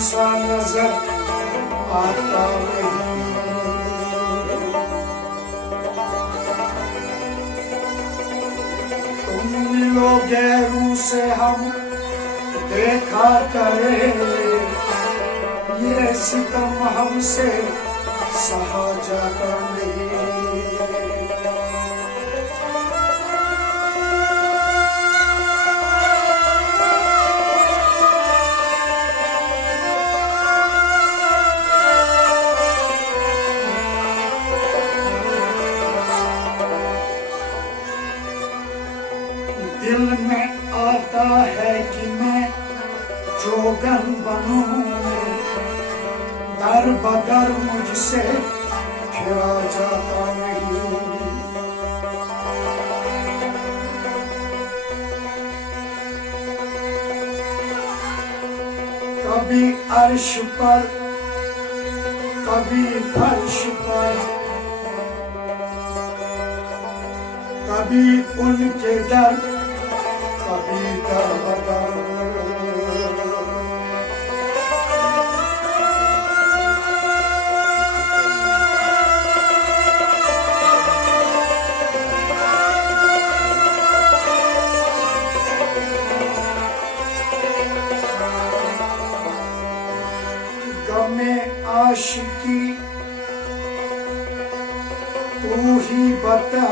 सा नजर आता नहीं। तुम मिलो गैरों से हम देखा करे, ये सितम हमसे सहा जाता नहीं। दिल में आता है कि मैं जोगन बनूं, दर बदर मुझसे फिरा जाता नहीं। कभी अर्श पर कभी फर्श पर, कभी उनके दर कभी दर बदर। गमे आशिकी तू ही बता,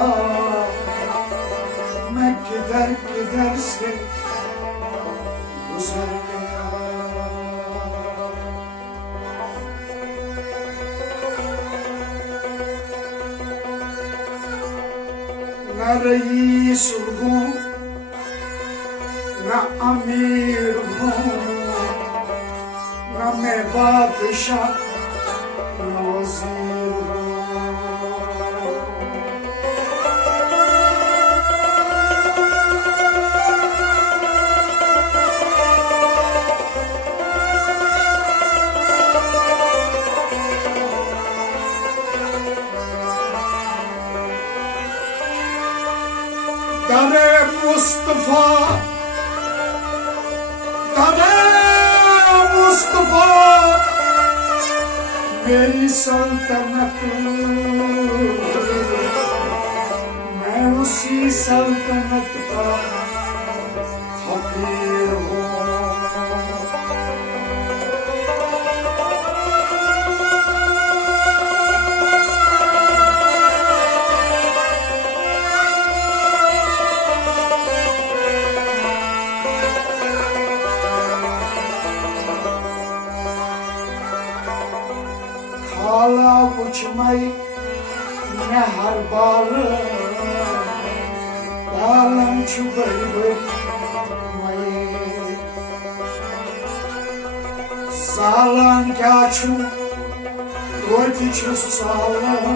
मैं किधर किधर से गुजर गया। न रईस हूँ न अमीर हूँ, न मैं बादशाह न वज़ीर हूँ। दरे मुस्तफा मेरी सल्तनत, मैं उसी सल्तनत का फकीर हूँ। खाला उछमई नहर बाल, बालन छुबई मई सालन क्या छु रोज छु सालन,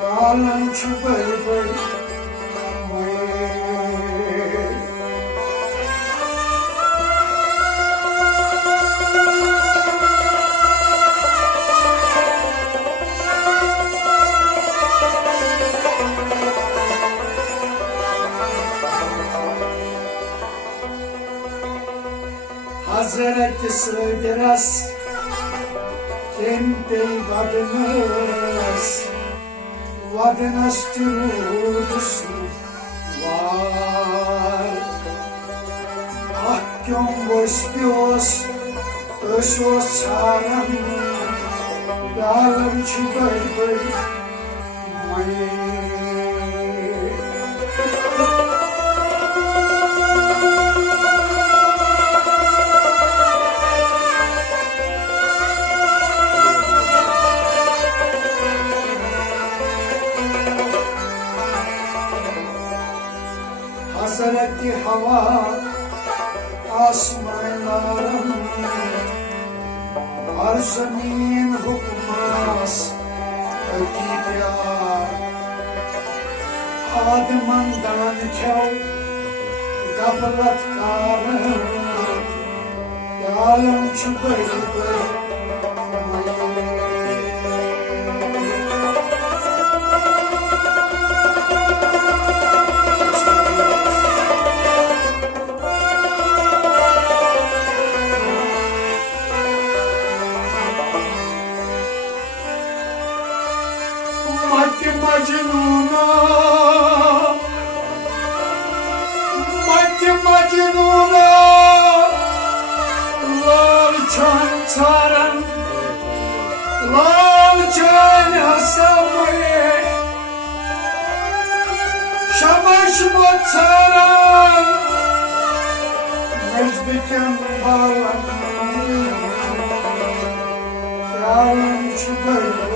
बालन छुबई मई। Hazreti Sığdırız Kempe vadınız türüdüsü var. Ahkam boşbiyoz öşoz çarım, dalım çubay mayı. Hazreti hava asmanlarım, har zamin hukmas öki pyar. Admandan kyav gaflat karım, yalım çubay samay Şamaş motsara Mecdiken bağlan Yarın şu böyle